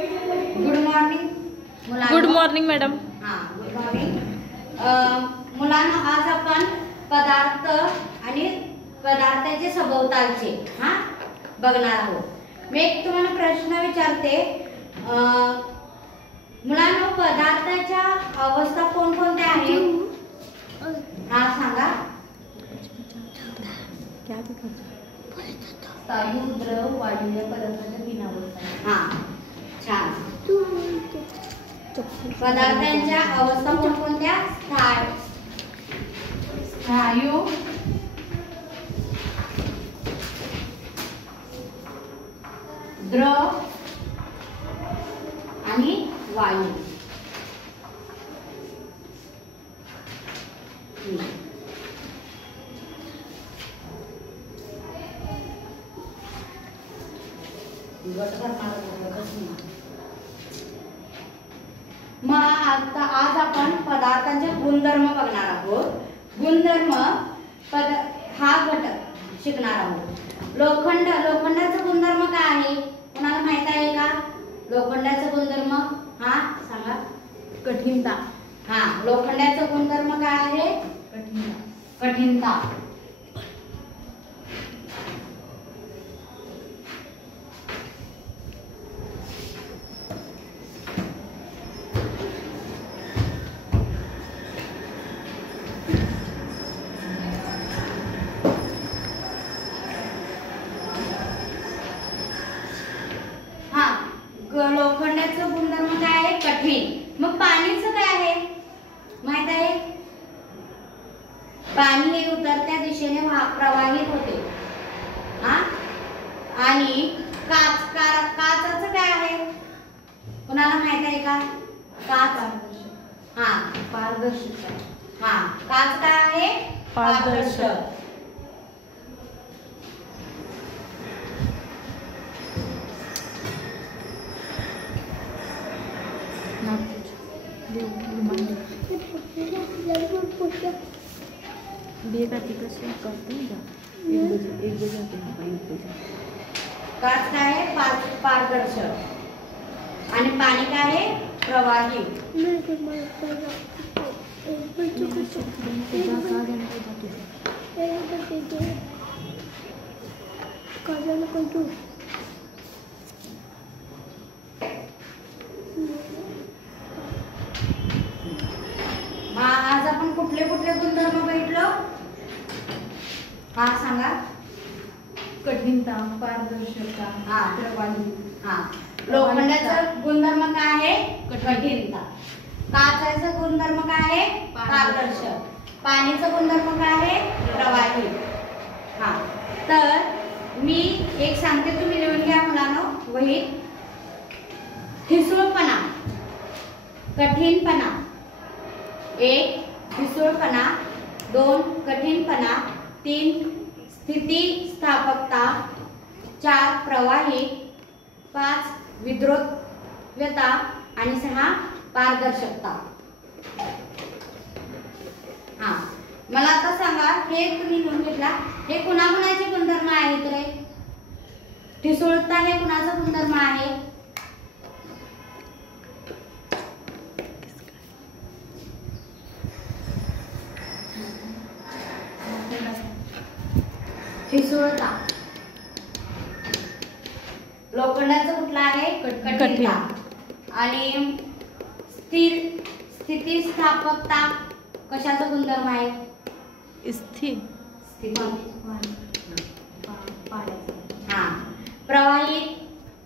Good morning good morning madam. हां, good morning. मुलांना आज आपण पदार्थ आणि पदार्थाचे सभोवतालचे बघणार आहोत. मी एक तुम्हाला प्रश्न विचारते. मुलांना पदार्थाच्या अवस्था कोणकोणत्या आहेत? हा सांगा. स्थायू, द्रव, वाढलेल्या पदार्थाच्या भिन्नावस्था. हा, छान. पदार्थांच्या अवस्था कोणकोणत्या? स्थायू, द्रव आणि वायू. मग आता आज आपण पदार्थांचे गुणधर्म बघणार आहोत. गुणधर्म हा घटक शिकणार आहोत. लोखंडाचा गुणधर्म काय आहे? कोणाला माहित आहे का? लोखंडाचा गुणधर्म सांगा. कठीणता. लोखंडाचा गुणधर्म काय आहे? कठीणता. लोखंडाचं गुणधर्म काय आहे? कठीण. मग पाणीचं काय आहे माहित आहे? पाणी हे उतरत्या दिशेने प्रवाहित होते. आणि काचाचं काय आहे? कुणाला माहित आहे का? पारदर्शक. काच काय आहे? पारदर्शक. काच काय आहे? पारदर्शक. आणि पाणी काय आहे? प्रवाही. आज आपण कुठले कुठले गुणधर्म बघितलो? सांगा. कठीणता, पारदर्शकता, प्रवाही. लोखंडाचा गुणधर्म काय आहे? कठीणता. काचाचा गुणधर्म काय आहे? पारदर्शक. पाणीचा गुणधर्म काय आहे? प्रवाही. तर मी एक सांगते, तुम्ही लिहून घ्या मुलांनो वहीत. ठिसूळपणा, कठीणपणा. 1 ठिसूळपणा, 2 कठीणपणा, 3 स्थितिस्थापकता, 4 प्रवाही, 5 विद्रुपता आणि 6 पारदर्शकता. मला आता सांगा, हे तुम्ही लिहून घेतला, हे कुणाकुणाचे गुणधर्म आहेत रे? ठिसूळता हे कुणाचा गुणधर्म आहे? ठिसूळता. लोखंडाचं कुठला आहे? कठीणता. आणि स्थितिस्थापकता कशाचा गुणधर्म आहे? प्रवाही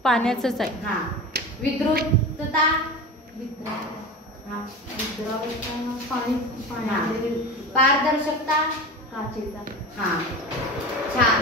पाण्याचंच आहे. विद्रुपता, पारदर्शकता, काचेचा. छान.